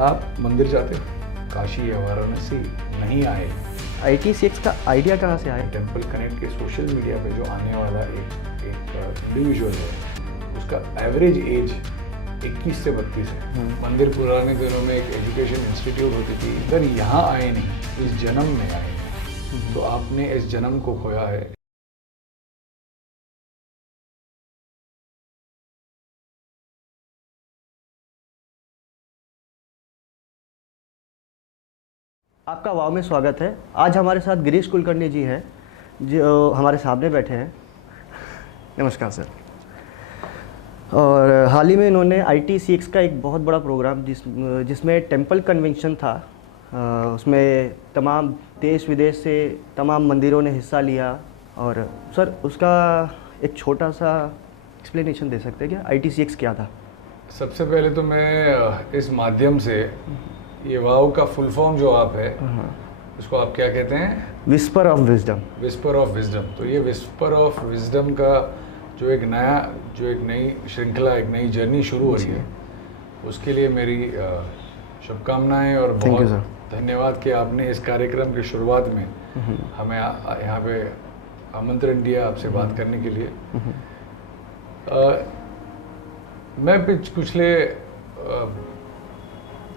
आप मंदिर जाते हो, काशी या वाराणसी नहीं आए, ITCX का आइडिया कहाँ से आया? टेम्पल कनेक्ट के सोशल मीडिया पे जो आने वाला एक इंडिविजुअल है, उसका एवरेज एज 21 से 32 है। मंदिर पुराने दिनों में एक एजुकेशन इंस्टीट्यूट होती थी। अगर यहाँ आए नहीं, इस जन्म में आए नहीं, तो आपने इस जन्म को खोया है। आपका वाव में स्वागत है। आज हमारे साथ गिरीश कुलकर्णी जी हैं, जो हमारे सामने बैठे हैं। नमस्कार सर। और हाल ही में इन्होंने ITCX का एक बहुत बड़ा प्रोग्राम जिसमें टेम्पल कन्वेंशन था, उसमें तमाम देश विदेश से तमाम मंदिरों ने हिस्सा लिया। और सर उसका एक छोटा सा एक्सप्लेनेशन दे सकते हैं क्या, ITCX क्या था? सबसे पहले तो मैं इस माध्यम से ये वाव का फुल फॉर्म जो आप है, उसको आप क्या कहते हैं? Whisper of wisdom. Whisper of wisdom. तो ये विस्पर ऑफ विजडम का जो एक नई श्रृंखला, एक नई जर्नी शुरू हो रही है, उसके लिए मेरी शुभकामनाएं और बहुत धन्यवाद कि आपने इस कार्यक्रम की शुरुआत में हमें यहाँ पे आमंत्रण दिया आपसे बात करने के लिए। मैं पिछले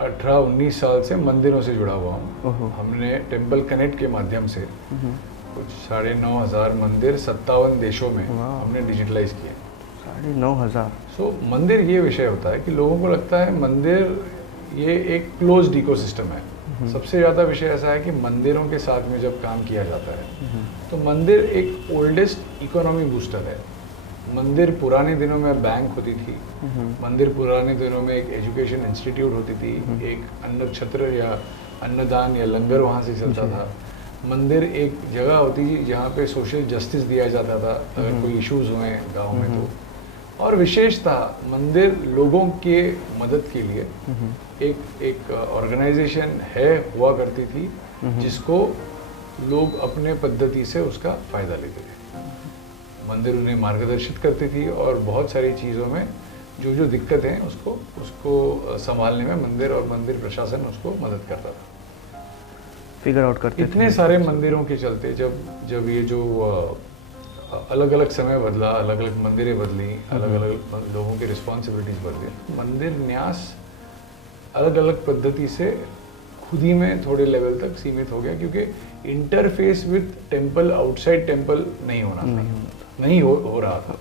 18-19 साल से मंदिरों से जुड़ा हुआ हूँ। हमने टेम्पल कनेक्ट के माध्यम से कुछ 9,500 मंदिर 57 देशों में हमने डिजिटलाइज किए। 9,500। सो मंदिर ये विषय होता है कि लोगों को लगता है मंदिर ये एक क्लोज्ड इकोसिस्टम है। सबसे ज़्यादा विषय ऐसा है कि मंदिरों के साथ में जब काम किया जाता है तो मंदिर एक ओल्डेस्ट इकोनॉमी बूस्टर है। मंदिर पुराने दिनों में बैंक होती थी, मंदिर पुराने दिनों में एक एजुकेशन इंस्टीट्यूट होती थी, एक अन्न छत्र या अन्नदान या लंगर वहाँ से चलता था। मंदिर एक जगह होती थी जहाँ पे सोशल जस्टिस दिया जाता था अगर कोई इश्यूज हुए गांव में तो। और विशेषतः मंदिर लोगों के मदद के लिए एक ऑर्गेनाइजेशन हुआ करती थी जिसको लोग अपने पद्धति से उसका फायदा लेते थे। मंदिर उन्हें मार्गदर्शित करती थी और बहुत सारी चीज़ों में जो दिक्कत है उसको संभालने में मंदिर और मंदिर प्रशासन उसको मदद करता था, फिगर आउट करते थे। इतने सारे मंदिरों के चलते जब ये जो अलग अलग समय बदला, अलग अलग मंदिरें बदली, अलग अलग लोगों की रिस्पॉन्सिबिलिटीज बदली, मंदिर न्यास अलग अलग पद्धति से खुद ही में थोड़े लेवल तक सीमित हो गया, क्योंकि interface with temple outside temple नहीं हो रहा था।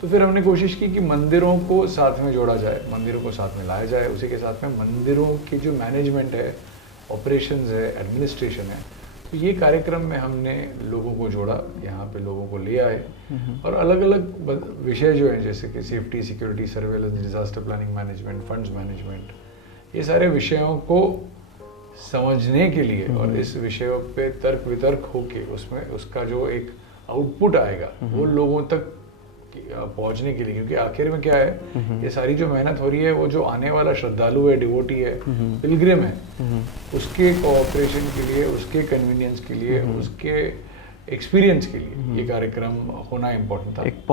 तो फिर हमने कोशिश की कि मंदिरों को साथ में जोड़ा जाए, मंदिरों को साथ में लाया जाए। उसी के साथ में मंदिरों की जो मैनेजमेंट है, ऑपरेशंस है, एडमिनिस्ट्रेशन है, तो ये कार्यक्रम में हमने लोगों को जोड़ा, यहाँ पे लोगों को ले आए और अलग अलग विषय जो हैं जैसे कि safety, security, surveillance, disaster planning management, funds management, ये सारे विषयों को समझने के लिए और इस विषयों पे तर्क वितर्क होके उसमें उसका जो एक आउटपुट आएगा वो लोगों तक पहुंचने के लिए, क्योंकि आखिर में क्या है, ये सारी जो मेहनत हो रही है वो जो आने वाला श्रद्धालु है, डिवोटी है, पिलग्रिम है, उसके कोऑपरेशन के लिए, उसके कन्वीनियंस के लिए, उसके एक्सपीरियंस के लिए ये कार्यक्रम होना इम्पोर्टेंट था। एक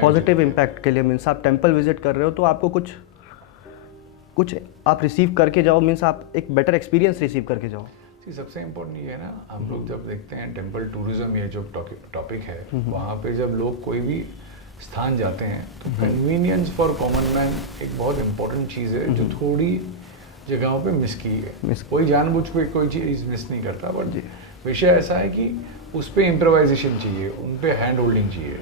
पॉजिटिव इम्पैक्ट के लिए। मीन्स आप टेम्पल विजिट कर रहे हो तो आपको कुछ आप रिसीव करके जाओ, मीन्स आप एक बेटर एक्सपीरियंस रिसीव करके जाओ। सबसे इम्पोर्टेंट ये है ना, हम लोग जब देखते हैं टेम्पल टूरिज्म, ये जो टॉपिक है, वहाँ पे जब लोग कोई भी स्थान जाते हैं तो कन्वीनियंस फॉर कॉमन मैन एक बहुत इम्पोर्टेंट चीज़ है जो थोड़ी जगहों पे मिस की है। कोई जानबूझ के कोई चीज़ मिस नहीं करता, बट विषय ऐसा है कि उस पर इम्प्रोवाइजेशन चाहिए, उन पे हैंड होल्डिंग चाहिए।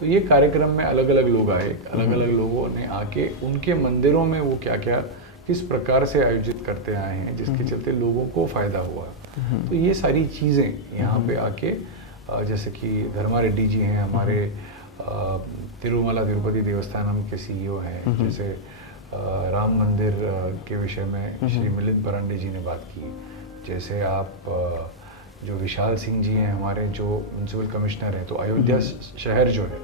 तो ये कार्यक्रम में अलग अलग लोग आए, अलग अलग लोगों ने आके उनके मंदिरों में वो क्या क्या किस प्रकार से आयोजित करते आए हैं, जिसके चलते लोगों को फायदा हुआ। तो ये सारी चीज़ें यहाँ पे आके, जैसे कि धर्मा रेड्डी जी हैं हमारे, तिरुमला तिरुपति देवस्थानम के CEO हैं, जैसे राम मंदिर के विषय में श्री मिलिंद परांडे जी ने बात की, जैसे आप जो विशाल सिंह जी हैं हमारे, जो म्यूनसिपल कमिश्नर हैं, तो अयोध्या शहर जो है,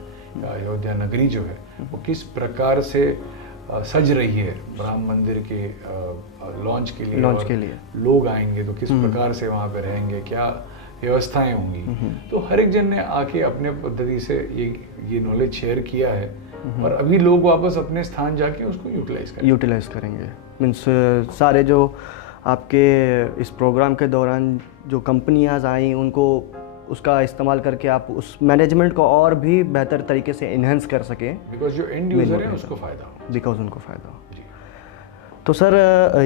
अयोध्या नगरी जो है, वो किस प्रकार से सज रही है राम मंदिर के लॉन्च के लिए लोग आएंगे तो किस प्रकार से वहाँ पे रहेंगे, क्या व्यवस्थाएं होंगी। तो हर एक जन ने आके अपने पद्धति से ये नॉलेज शेयर किया है और अभी लोग वापस अपने स्थान जाके उसको यूटिलाइज करेंगे। मीन्स सारे जो आपके इस प्रोग्राम के दौरान जो कंपनियां आई उनको उसका इस्तेमाल करके आप उस मैनेजमेंट को और भी बेहतर तरीके से इन्हेंस कर सकें, बिकॉज जो एंड यूज़र है उसको फ़ायदा हो। बिकॉज उनको फ़ायदा हो। जी। तो सर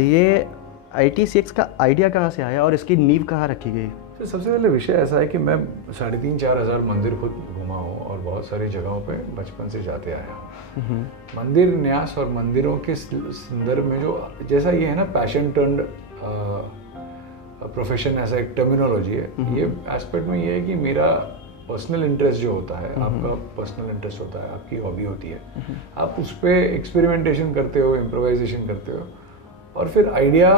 ये ITCX का आइडिया कहाँ से आया और इसकी नींव कहाँ रखी गई? तो सबसे पहले विषय ऐसा है कि मैं 3,500-4 हज़ार मंदिर खुद घुमा हूँ और बहुत सारी जगहों पे बचपन से जाते आया हूँ। मंदिर न्यास और मंदिरों के संदर्भ में जो जैसा ये है ना पैशन टर्न्ड प्रोफेशन, ऐसा एक टर्मिनोलॉजी है। ये एस्पेक्ट में ये है कि मेरा पर्सनल इंटरेस्ट जो होता है, आपका पर्सनल इंटरेस्ट होता है, आपकी हॉबी होती है, आप उस पर एक्सपेरिमेंटेशन करते हो, इम्प्रोवाइजेशन करते हो और फिर आइडिया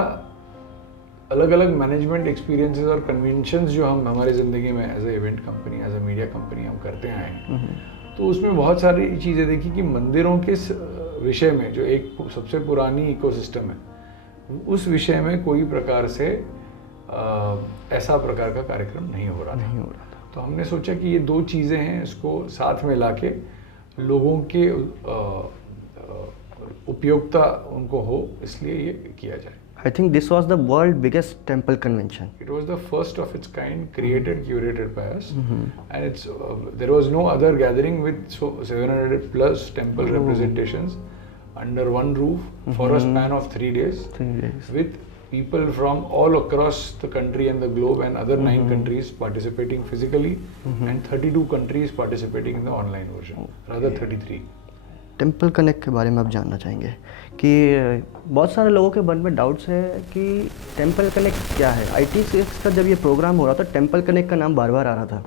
अलग अलग मैनेजमेंट एक्सपीरियंसेस और कन्वेंशंस जो हम हमारे ज़िंदगी में as a event company, as a media company हम करते आए हैं। तो उसमें बहुत सारी चीज़ें देखी कि मंदिरों के विषय में जो एक सबसे पुरानी इकोसिस्टम है, उस विषय में कोई प्रकार से ऐसा प्रकार का कार्यक्रम नहीं हो रहा था। तो हमने सोचा कि ये दो चीज़ें हैं, इसको साथ में लाके लोगों के उपयोगिता उनको हो, इसलिए ये किया जाए। I think this was the world biggest temple convention. It was the first of its kind, created, curated by us, and it's there was no other gathering with 700 plus temple representations under one roof for a span of 3 days, 3 days. with people from all across the country and the globe and other 9 countries participating physically and 32 countries participating in the online version, rather 33. Temple connect के बारे में आप जानना चाहेंगे कि बहुत सारे लोगों के मन में डाउट्स है कि टेम्पल कनेक्ट क्या है। ITCX का जब ये प्रोग्राम हो रहा था, टेम्पल कनेक्ट का नाम बार बार आ रहा था।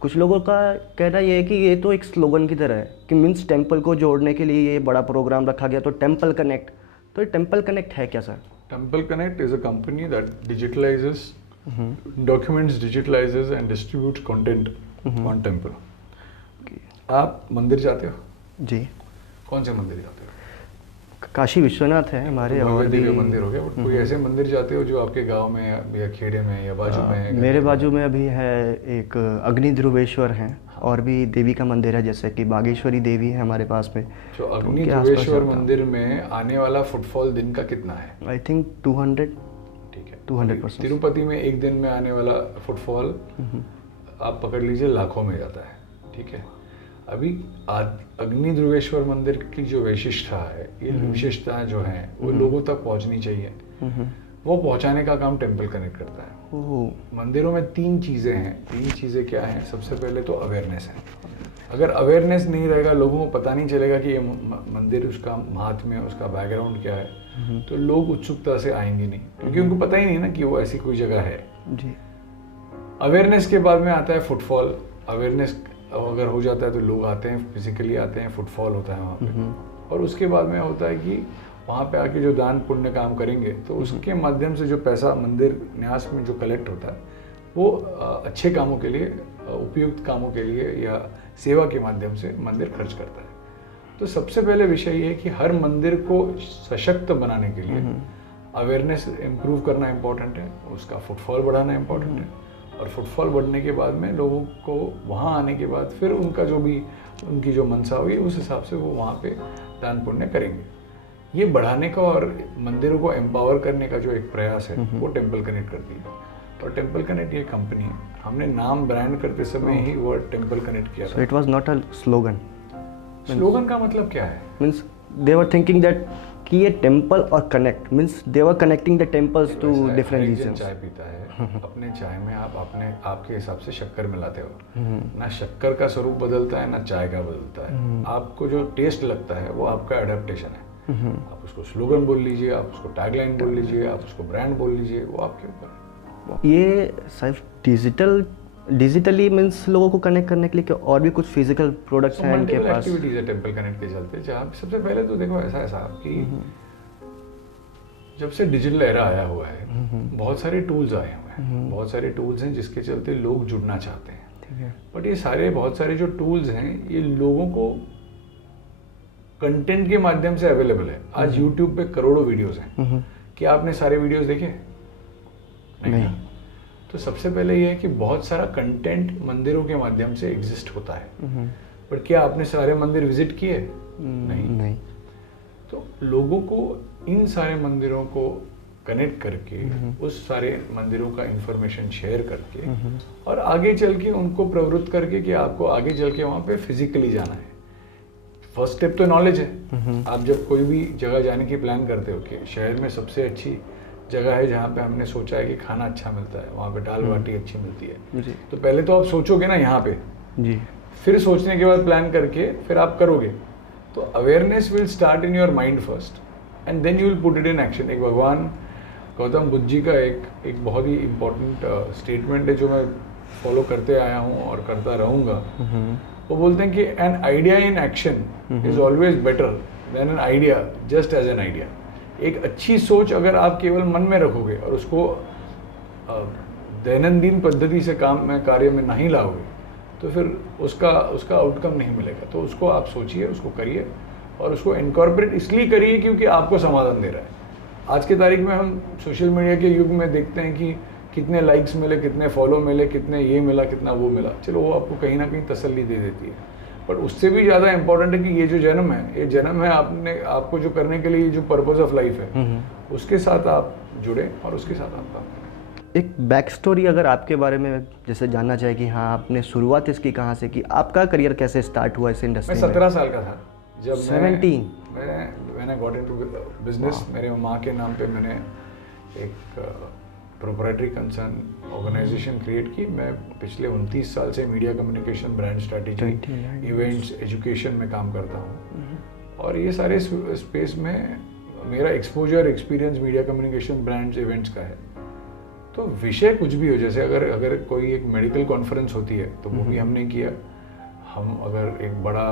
कुछ लोगों का कहना ये है कि ये तो एक स्लोगन की तरह है कि मीन्स टेम्पल को जोड़ने के लिए ये बड़ा प्रोग्राम रखा गया, तो टेम्पल कनेक्ट। तो ये टेम्पल कनेक्ट है क्या sir? Temple Connect is a company that digitalizes, documents, digitalizes and distributes content on temple. आप मंदिर जाते हो? जी। कौन से मंदिर जाते हो? काशी विश्वनाथ है हमारे, और भी मंदिर हो गया, बट कोई ऐसे मंदिर जाते हो जो आपके गांव में या खेड़े में या बाजू में है? मेरे बाजू में अभी है एक अग्नि ध्रुवेश्वर है, और भी देवी का मंदिर है जैसे कि बागेश्वरी देवी है हमारे पास में। जो अग्नि ध्रुवेश्वर मंदिर में आने वाला फुटफॉल दिन का कितना है? I think 200। ठीक है, 200%। तिरुपति में एक दिन में आने वाला फुटफॉल आप पकड़ लीजिए लाखों में जाता है। ठीक है, अभी अग्नि ध्रुवेश्वर मंदिर की जो विशिष्टता है, ये विशेषताएं जो हैं वो लोगों तक पहुंचनी चाहिए, वो पहुंचाने का काम टेम्पल कनेक्ट करता है। मंदिरों में 3 चीज़ें हैं। 3 चीज़ें क्या हैं? सबसे पहले तो अवेयरनेस है। अगर अवेयरनेस नहीं रहेगा, लोगों को पता नहीं चलेगा कि ये मंदिर, उसका महात्म्य, उसका बैकग्राउंड क्या है, तो लोग उत्सुकता से आएंगे नहीं, क्योंकि उनको पता ही नहीं ना कि वो ऐसी कोई जगह है। जी। अवेयरनेस के बाद में आता है फुटफॉल। अवेयरनेस अगर हो जाता है तो लोग आते हैं, फिजिकली आते हैं, फुटफॉल होता है वहाँ पे। और उसके बाद में होता है कि वहाँ पे आके जो दान पुण्य काम करेंगे, तो उसके माध्यम से जो पैसा मंदिर न्यास में जो कलेक्ट होता है, वो अच्छे कामों के लिए, उपयुक्त कामों के लिए या सेवा के माध्यम से मंदिर खर्च करता है। तो सबसे पहले विषय ये है कि हर मंदिर को सशक्त बनाने के लिए अवेयरनेस इम्प्रूव करना इम्पोर्टेंट है, उसका फुटफॉल बढ़ाना इम्पोर्टेंट है, और फुटफॉल बढ़ने के बाद में लोगों को वहाँ आने के बाद फिर उनका जो भी, उनकी जो मनसा हुई उस हिसाब से वो वहाँ पे दान पुण्य करेंगे। ये बढ़ाने का और मंदिरों को एम्पावर करने का जो एक प्रयास है, वो टेम्पल कनेक्ट करती है। और टेम्पल कनेक्ट ये कंपनी है, हमने नाम ब्रांड करते समय ही वर्ड टेम्पल कनेक्ट किया था। It was not a slogan. Slogan का मतलब क्या है? Means they were thinking that कि ये टेम्पल और connect means they were connecting the temples to different regions. चाय पीता है, अपने चाय में आप आपके हिसाब से शक्कर मिलाते हो। ना शक्कर का स्वरूप बदलता है, ना चाय का बदलता है। आपको जो टेस्ट लगता है वो आपका एडेप्टेशन है। आप उसको स्लोगन बोल लीजिए, आप उसको टैगलाइन बोल लीजिए, आप उसको ब्रांड बोल लीजिए, वो आपके ऊपर है। ये सिर्फ डिजिटली मीन्स लोगों को कनेक्ट करने के लिए क्या और भी कुछ फिजिकल प्रोडक्ट्स हैं इनके पास? एक्टिविटीज है टेम्पल कनेक्ट के चलते, जहाँ सबसे पहले तो देखो ऐसा कि जब से डिजिटल एरा आया हुआ है, बहुत सारे टूल्स आए हुए हैं, बहुत सारे टूल्स हैं जिसके चलते लोग जुड़ना चाहते हैं। ठीक है, बट ये बहुत सारे जो टूल्स हैं, ये लोगों को कंटेंट के माध्यम से अवेलेबल है। आज यूट्यूब पे करोड़ों वीडियोस हैं। क्या आपने सारे वीडियोस देखे? नहीं। तो सबसे पहले ये है कि बहुत सारा कंटेंट मंदिरों के माध्यम से एग्जिस्ट होता है, पर क्या आपने सारे मंदिर विजिट किए? नहीं। नहीं। तो लोगों को इन सारे मंदिरों को कनेक्ट करके उस सारे मंदिरों का इंफॉर्मेशन शेयर करके और आगे चल के उनको प्रवृत्त करके कि आपको आगे चल के वहाँ पे फिजिकली जाना है। फर्स्ट स्टेप तो नॉलेज है। आप जब कोई भी जगह जाने की प्लान करते हो कि शहर में सबसे अच्छी जगह है जहाँ पे हमने सोचा है कि खाना अच्छा मिलता है, वहाँ पे दाल बाटी अच्छी मिलती है, तो पहले तो आप सोचोगे ना यहाँ पे जी, फिर सोचने के बाद प्लान करके फिर आप करोगे। तो awareness will start in your mind first and then you will put it in action. एक भगवान गौतम बुद्ध जी का एक बहुत ही इम्पोर्टेंट स्टेटमेंट है जो मैं फॉलो करते आया हूँ और करता रहूँगा। वो बोलते हैं कि an idea in action is always better than an idea just as an idea. एक अच्छी सोच अगर आप केवल मन में रखोगे और उसको दैनंदिन पद्धति से कार्य में नहीं लाओगे तो फिर उसका आउटकम नहीं मिलेगा। तो उसको आप सोचिए, उसको करिए और उसको इनकॉर्पोरेट इसलिए करिए क्योंकि आपको समाधान दे रहा है। आज के तारीख में हम सोशल मीडिया के युग में देखते हैं कि कितने लाइक्स मिले, कितने फॉलो मिले, कितने ये मिला, कितना वो मिला। चलो वो आपको कहीं ना कहीं तसल्ली दे देती है, पर उससे भी ज़्यादा इंपॉर्टेंट है कि ये जो जन्म है, ये जन्म है आपको जो करने के लिए जो पर्पस ऑफ लाइफ है उसके साथ आप जुड़े और उसके साथ आप काम करें। एक बैक स्टोरी अगर आपके बारे में जैसे जानना चाहे कि हाँ आपने शुरुआत इसकी कहाँ से की, आपका करियर कैसे स्टार्ट हुआ इस इंडस्ट्री में? मैं 17 साल का था जब 17 मैंने गॉट इनटू बिजनेस। मेरे माँ के नाम पे मैंने एक प्रोप्राइटरी कंसर्न ऑर्गेनाइजेशन क्रिएट की। मैं पिछले 29 साल से media communication, brand strategy, events, education में काम करता हूँ और ये सारे स्पेस में मेरा exposure, experience media communication, brands, events का है। तो विषय कुछ भी हो, जैसे अगर कोई एक मेडिकल कॉन्फ्रेंस होती है तो वो भी हमने किया। हम अगर एक बड़ा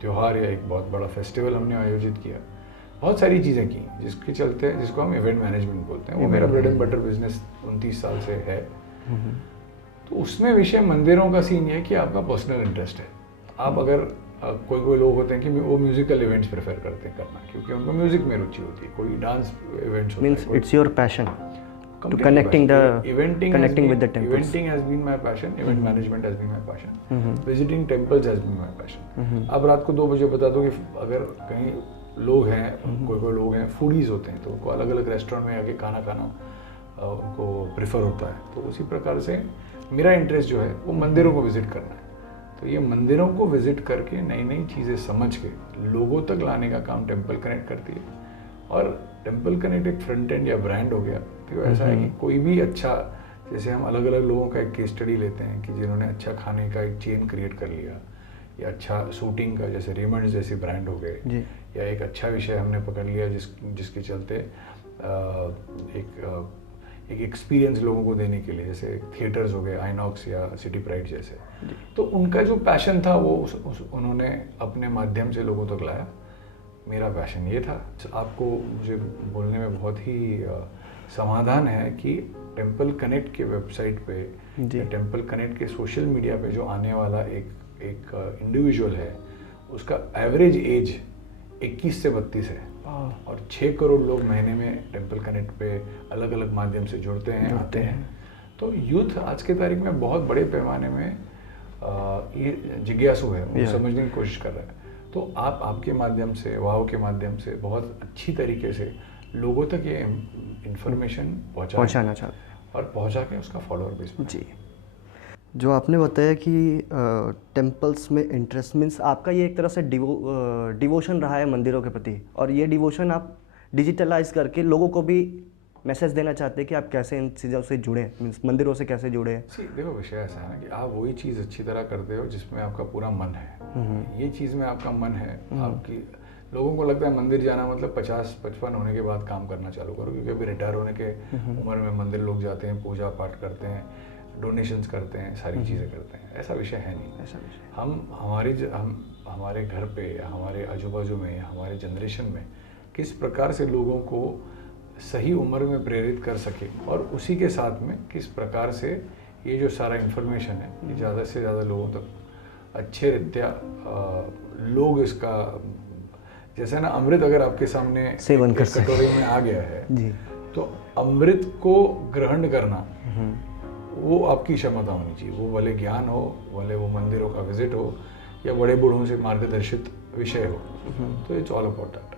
त्योहार या एक बहुत बड़ा फेस्टिवल हमने आयोजित किया, बहुत सारी चीज़ें की जिसके चलते जिसको हम इवेंट मैनेजमेंट बोलते हैं। वो मेरा ब्रेड एंड बटर बिजनेस 29 साल से है। तो उसमें विषय मंदिरों का सीन ये है कि आपका पर्सनल इंटरेस्ट है। आप अगर कोई लोग होते हैं कि वो म्यूजिकल इवेंट्स प्रेफर करते हैं करना क्योंकि उनको म्यूजिक में रुचि होती है, कोई डांस इवेंट्स होता है। It's your passion to connecting with the temples. Eventing has been my passion. Event management has been my passion. Visiting temples has been my passion. अब रात को 2 बजे बता दो कि अगर कहीं लोग हैं, कोई लोग हैं फूडीज होते हैं तो उनको अलग अलग रेस्टोरेंट में आके खाना खाना उनको प्रेफर होता है। तो उसी प्रकार से मेरा इंटरेस्ट जो है वो मंदिरों को विजिट करना है। तो ये मंदिरों को विजिट करके नई नई चीज़ें समझ के लोगों तक लाने का काम टेम्पल कनेक्ट करती है। और टेम्पल कनेक्ट एक फ्रंट एंड या ब्रांड हो गया। तो ऐसा है कि कोई भी अच्छा, जैसे हम अलग अलग लोगों का एक केस स्टडी लेते हैं कि जिन्होंने अच्छा खाने का एक चेन क्रिएट कर लिया या अच्छा शूटिंग का, जैसे रेमंड्स जैसे ब्रांड हो गए, या एक अच्छा विषय हमने पकड़ लिया जिसके चलते एक एक्सपीरियंस लोगों को देने के लिए, जैसे थिएटर्स हो गए, आइनॉक्स या सिटी प्राइड जैसे। तो उनका जो पैशन था वो उन्होंने अपने माध्यम से लोगों तक लाया। मेरा पैशन ये था। आपको मुझे बोलने में बहुत ही समाधान है कि टेम्पल कनेक्ट के वेबसाइट पे, टेम्पल कनेक्ट के सोशल मीडिया पे जो आने वाला एक इंडिविजुअल है उसका एवरेज एज 21 से 32 है और 6 करोड़ लोग महीने में टेम्पल कनेक्ट पे अलग अलग माध्यम से जुड़ते हैं, आते हैं। तो यूथ आज के तारीख में बहुत बड़े पैमाने में ये जिज्ञासु है, वो समझने की कोशिश कर रहा है। तो आपके माध्यम से, वाव के माध्यम से बहुत अच्छी तरीके से लोगों तक ये इंफॉर्मेशन पहुंचाना चाहते हैं और पहुंचा के उसका फॉलोअर बेस जी। जो आपने बताया कि टेम्पल्स में इंटरेस्ट मीन्स आपका ये एक तरह से डिवोशन रहा है मंदिरों के प्रति, और ये डिवोशन आप डिजिटलाइज करके लोगों को भी मैसेज देना चाहते हैं कि आप कैसे इन चीज़ों से जुड़े, मीन्स मंदिरों से कैसे जुड़े। देखो विषय ऐसा है ना कि आप वही चीज़ अच्छी तरह करते हो जिसमें आपका पूरा मन है। ये चीज़ में आपका मन है, आपकी लोगों को लगता है मंदिर जाना मतलब 50-55 होने के बाद काम करना चालू करो, क्योंकि अभी रिटायर होने के उम्र में मंदिर लोग जाते हैं, पूजा पाठ करते हैं, डोनेशंस करते हैं, सारी चीज़ें करते हैं। ऐसा विषय है नहीं। ऐसा विषय हम हमारे घर पे या हमारे आजू बाजू में या हमारे जनरेशन में किस प्रकार से लोगों को सही उम्र में प्रेरित कर सके और उसी के साथ में किस प्रकार से ये जो सारा इन्फॉर्मेशन है ये ज़्यादा से ज़्यादा लोगों तक अच्छे रीत्या लोग इसका, जैसे ना अमृत अगर आपके सामने सेवन कर कटोरे में आ गया है जी, तो अमृत को ग्रहण करना वो आपकी क्षमता होनी चाहिए। वो भले ज्ञान हो, भले वो मंदिरों का विजिट हो या बड़े बूढ़ों से मार्गदर्शित विषय हो। तो it's all about that.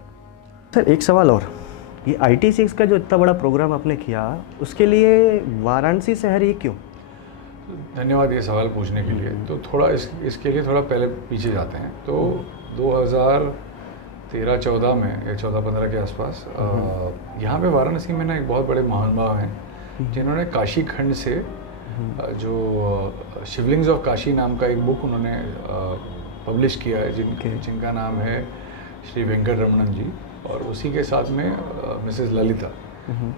Sir एक सवाल और, ये IT6 का जो इतना बड़ा प्रोग्राम आपने किया, उसके लिए वाराणसी शहर ही क्यों? धन्यवाद ये सवाल पूछने के लिए। तो थोड़ा इसके लिए थोड़ा पहले पीछे जाते हैं। तो 2013-14 में या 14-15 के आसपास यहाँ पे वाराणसी में ना एक बहुत बड़े महानुभाव हैं जिन्होंने काशी खंड से जो शिवलिंग्स ऑफ काशी नाम का एक बुक उन्होंने पब्लिश किया है, जिनका नाम है श्री वेंकट रमणन जी, और उसी के साथ में मिसेस ललिता।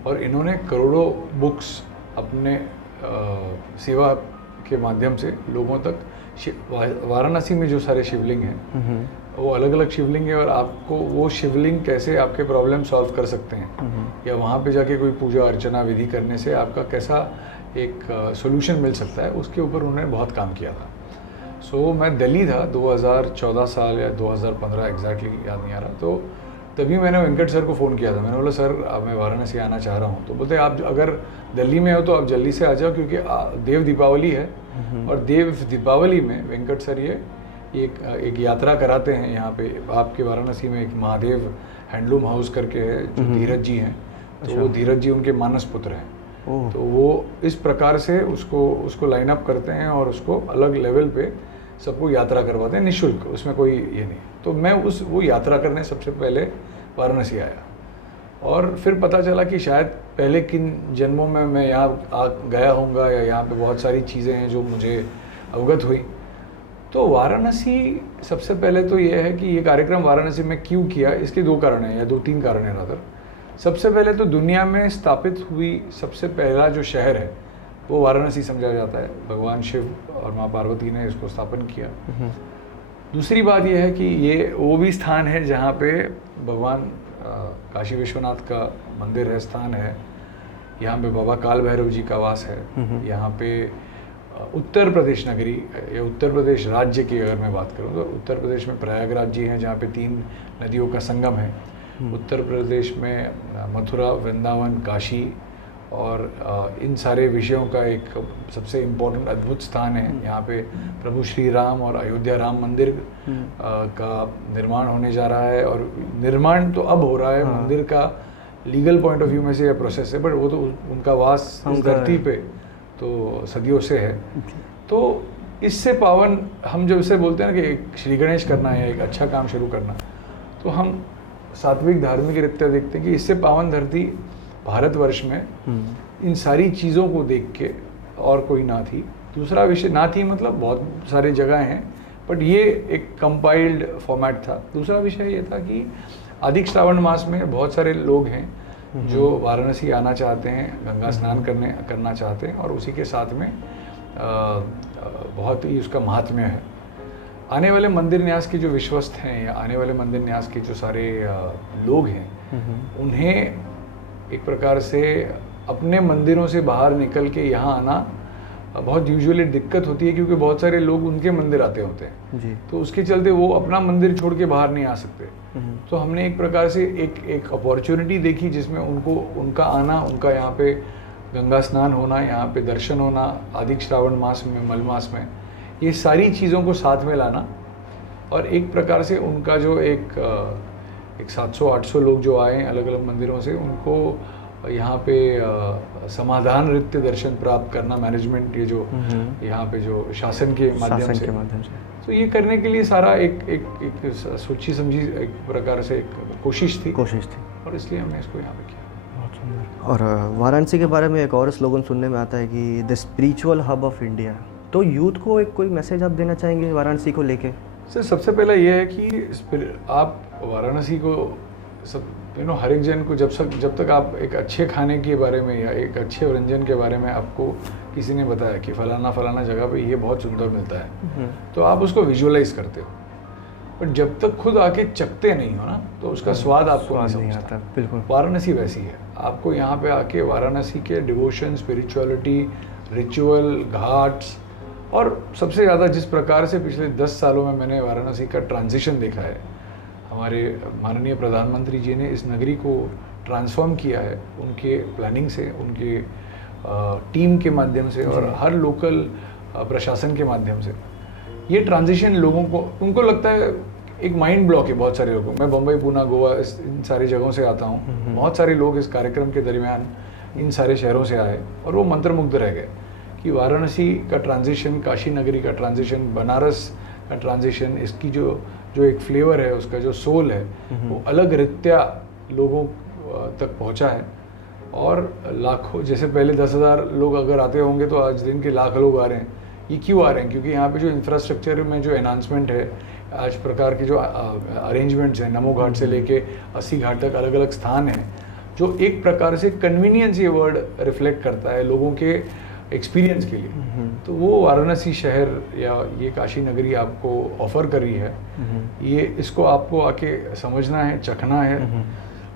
और इन्होंने करोड़ों बुक्स अपने सेवा के माध्यम से लोगों तक, वाराणसी में जो सारे शिवलिंग हैं वो अलग अलग शिवलिंग है, और आपको वो शिवलिंग कैसे आपके प्रॉब्लम सॉल्व कर सकते हैं, या वहाँ पे जाके कोई पूजा अर्चना विधि करने से आपका कैसा एक सॉल्यूशन मिल सकता है, उसके ऊपर उन्होंने बहुत काम किया था। सो मैं दिल्ली था 2014 साल या 2015 एग्जैक्टली याद नहीं आ रहा। तो तभी मैंने वेंकट सर को फ़ोन किया था। मैंने बोला सर अब मैं वाराणसी आना चाह रहा हूँ। तो बोलते आप अगर दिल्ली में हो तो आप जल्दी से आ जाओ, क्योंकि देव दीपावली है, और देव दीपावली में वेंकट सर ये एक यात्रा कराते हैं यहाँ पे आपके वाराणसी में। एक महादेव हैंडलूम हाउस करके है जो धीरज जी हैं। तो वो धीरज जी उनके मानस पुत्र हैं। तो वो इस प्रकार से उसको लाइन अप करते हैं और उसको अलग लेवल पे सबको यात्रा करवाते हैं निःशुल्क, उसमें कोई ये नहीं। तो मैं वो यात्रा करने सबसे पहले वाराणसी आया, और फिर पता चला कि शायद पहले किन जन्मों में मैं यहाँ गया होऊंगा, या यहाँ पे बहुत सारी चीज़ें हैं जो मुझे अवगत हुई। तो वाराणसी सबसे पहले तो ये है कि ये कार्यक्रम वाराणसी में क्यों किया, इसके 2 कारण हैं या 2-3 कारण हैं रादर। सबसे पहले तो दुनिया में स्थापित हुई सबसे पहला जो शहर है वो वाराणसी समझा जाता है। भगवान शिव और माँ पार्वती ने इसको स्थापन किया। दूसरी बात यह है कि ये वो भी स्थान है जहाँ पे भगवान काशी विश्वनाथ का मंदिर है, स्थान है। यहाँ पे बाबा काल भैरव जी का वास है। यहाँ पे उत्तर प्रदेश नगरी या उत्तर प्रदेश राज्य की अगर मैं बात करूँ तो उत्तर प्रदेश में प्रयागराज जी हैं जहाँ पे 3 नदियों का संगम है। उत्तर प्रदेश में मथुरा, वृंदावन, काशी, और इन सारे विषयों का एक सबसे इम्पोर्टेंट अद्भुत स्थान है। यहाँ पे प्रभु श्री राम और अयोध्या राम मंदिर का निर्माण होने जा रहा है, और निर्माण तो अब हो रहा है। मंदिर का लीगल पॉइंट ऑफ व्यू में से यह प्रोसेस है, बट वो तो उनका वास इस धरती पे तो सदियों से है। तो इससे पावन, हम जब इसे बोलते हैं ना कि एक श्री गणेश करना है, एक अच्छा काम शुरू करना, तो हम सात्विक धार्मिक रीत्या देखते हैं कि इससे पावन धरती भारतवर्ष में इन सारी चीज़ों को देख के और कोई ना थी। दूसरा विषय ना थी मतलब बहुत सारी जगह हैं, बट ये एक कंपाइल्ड फॉर्मेट था। दूसरा विषय ये था कि अधिक श्रावण मास में बहुत सारे लोग हैं जो वाराणसी आना चाहते हैं, गंगा स्नान करना चाहते हैं, और उसी के साथ में बहुत ही उसका महात्म्य है। आने वाले मंदिर न्यास के जो विश्वस्त हैं, या आने वाले मंदिर न्यास के जो सारे लोग हैं, उन्हें एक प्रकार से अपने मंदिरों से बाहर निकल के यहाँ आना बहुत यूजुअली दिक्कत होती है, क्योंकि बहुत सारे लोग उनके मंदिर आते होते हैं जी। तो उसके चलते वो अपना मंदिर छोड़ के बाहर नहीं आ सकते। तो हमने एक प्रकार से एक अपॉर्चुनिटी देखी जिसमें उनका आना, उनका यहाँ पे गंगा स्नान होना, यहाँ पे दर्शन होना, अधिक श्रावण मास में, मल मास में, ये सारी चीज़ों को साथ में लाना, और एक प्रकार से उनका जो एक 700-800 लोग जो आए अलग अलग मंदिरों से, उनको यहाँ पे समाधान रित्य दर्शन प्राप्त करना, मैनेजमेंट ये जो यहाँ पे जो शासन के माध्यम से, तो ये करने के लिए सारा एक सोची समझी एक प्रकार से एक कोशिश थी, और इसलिए हमने इसको यहाँ पे किया। बहुत सुंदर। और वाराणसी के बारे में एक और स्लोगन सुनने में आता है कि the spiritual hub of India. तो यूथ को एक कोई मैसेज आप देना चाहेंगे वाराणसी को लेके? सर सबसे पहला ये है कि आप वाराणसी को हर एक जन को जब तक आप एक अच्छे खाने के बारे में या एक अच्छे व्यंजन के बारे में आपको किसी ने बताया कि फलाना जगह पे ये बहुत सुंदर मिलता है, तो आप उसको विजुअलाइज करते हो, बट जब तक खुद आके चखते नहीं हो ना, तो उसका स्वाद आपको नहीं आता। बिल्कुल वाराणसी वैसी है। आपको यहाँ पे आके वाराणसी के डिवोशन, स्पिरिचुअलिटी, रिचुअल, घाट्स, और सबसे ज़्यादा जिस प्रकार से पिछले 10 सालों में मैंने वाराणसी का ट्रांजिशन देखा है, हमारे माननीय प्रधानमंत्री जी ने इस नगरी को ट्रांसफॉर्म किया है उनके प्लानिंग से, उनके टीम के माध्यम से, और हर लोकल प्रशासन के माध्यम से। ये ट्रांजिशन लोगों को, उनको लगता है एक माइंड ब्लॉक है बहुत सारे लोगों को। मैं बम्बई, पूना, गोवा इन सारी जगहों से आता हूँ। बहुत सारे लोग इस कार्यक्रम के दरमियान इन सारे शहरों से आए और वो मंत्रमुग्ध रह गए कि वाराणसी का ट्रांजिशन, काशी नगरी का ट्रांजिशन, बनारस का ट्रांजिशन, इसकी जो एक फ्लेवर है, उसका जो सोल है, वो अलग रीत्या लोगों तक पहुंचा है। और लाखों, जैसे पहले 10,000 लोग अगर आते होंगे तो आज दिन के लाख लोग आ रहे हैं। ये क्यों आ रहे हैं? क्योंकि यहाँ पे जो इंफ्रास्ट्रक्चर में जो एनहांसमेंट है, आज प्रकार के जो अरेंजमेंट्स हैं, नमो घाट से लेके 80 घाट तक अलग अलग स्थान हैं, जो एक प्रकार से कन्वीनियंस, ये वर्ड रिफ्लेक्ट करता है लोगों के एक्सपीरियंस के लिए। तो वो वाराणसी शहर या ये काशी नगरी आपको ऑफर कर रही है। ये इसको आपको आके समझना है, चखना है,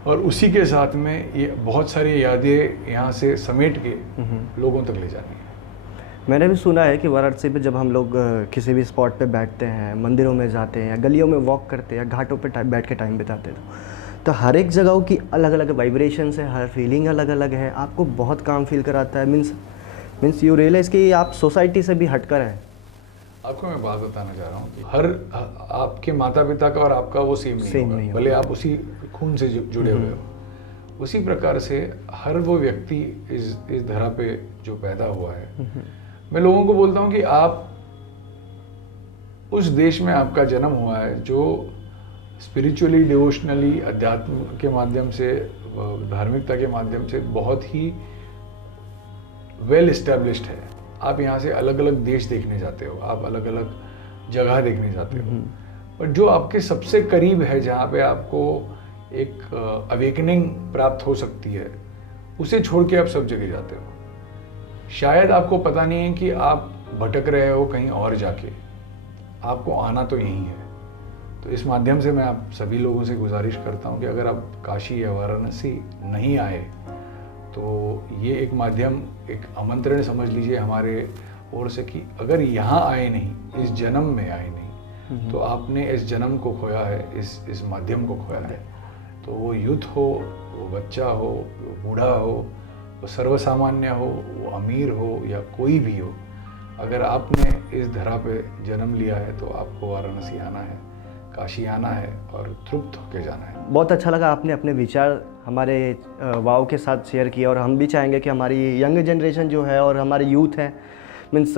और उसी के साथ में ये बहुत सारी यादें यहाँ से समेट के लोगों तक ले जानी है। मैंने भी सुना है कि वाराणसी में जब हम लोग किसी भी स्पॉट पे बैठते हैं, मंदिरों में जाते हैं या गलियों में वॉक करते हैं या घाटों पे बैठ के टाइम बिताते हैं, तो हर एक जगह की अलग अलग वाइब्रेशंस है, हर फीलिंग अलग अलग है, आपको बहुत काम फील कराता है। मीन्स यू रियलाइज़ कि आप सोसाइटी से भी हटकर हैं। आपको मैं बात बताना चाह रहा हूँ कि हर आपके माता पिता का और आपका वो सेम नहीं होगा, भले आप उसी खून से जुड़े हुए हो। उसी प्रकार से हर वो व्यक्ति इस धरा पे जो पैदा हुआ है, मैं लोगों को बोलता हूँ कि आप उस देश में आपका जन्म हुआ है जो स्पिरिचुअली, डिवोशनली, अध्यात्म के माध्यम से, धार्मिकता के माध्यम से बहुत ही वेल एस्टेब्लिश्ड है। आप यहाँ से अलग अलग देश देखने जाते हो, आप अलग अलग जगह देखने जाते हो, पर जो आपके सबसे करीब है, जहाँ पे आपको एक अवेकनिंग प्राप्त हो सकती है, उसे छोड़ के आप सब जगह जाते हो। शायद आपको पता नहीं है कि आप भटक रहे हो कहीं और जाके, आपको आना तो यहीं है। तो इस माध्यम से मैं आप सभी लोगों से गुजारिश करता हूँ कि अगर आप काशी या वाराणसी नहीं आए तो ये एक माध्यम, एक आमंत्रण समझ लीजिए हमारे ओर से कि अगर यहाँ आए नहीं, इस जन्म में आए नहीं, तो आपने इस जन्म को खोया है, इस माध्यम को खोया है। तो वो यूथ हो, वो बच्चा हो, वो बूढ़ा हो, वो सर्वसामान्य हो, वो अमीर हो या कोई भी हो, अगर आपने इस धरा पे जन्म लिया है तो आपको वाराणसी आना है, काशी आना है और तृप्त होके जाना है। बहुत अच्छा लगा, आपने अपने विचार हमारे वाव के साथ शेयर किया, और हम भी चाहेंगे कि हमारी यंग जनरेशन जो है और हमारे यूथ है, मीन्स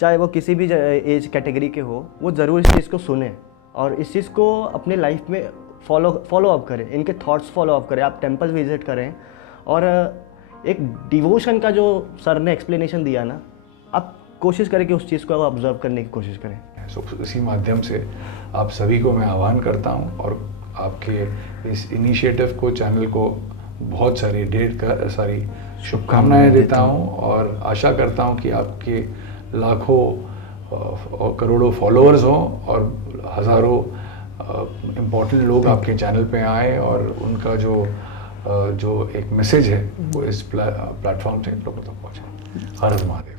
चाहे वो किसी भी एज कैटेगरी के हो, वो ज़रूर इस चीज़ को सुने और इस चीज़ को अपने लाइफ में फॉलो अप करें, इनके थॉट्स फॉलो अप करें। आप टेम्पल विजिट करें और एक डिवोशन का जो सर ने एक्सप्लेनेशन दिया ना, आप कोशिश करें कि उस चीज़ को ऑब्जर्व करने की कोशिश करें। इसी माध्यम से आप सभी को मैं आह्वान करता हूँ और आपके इस इनिशिएटिव को, चैनल को बहुत सारी ढेर सारी शुभकामनाएं देता हूँ और आशा करता हूँ कि आपके लाखों और करोड़ों फॉलोअर्स हों और हज़ारों इम्पोर्टेंट लोग आपके चैनल पे आए और उनका जो एक मैसेज है वो इस प्लेटफॉर्म से लोगों तक पहुँचे। हर हर महादेव।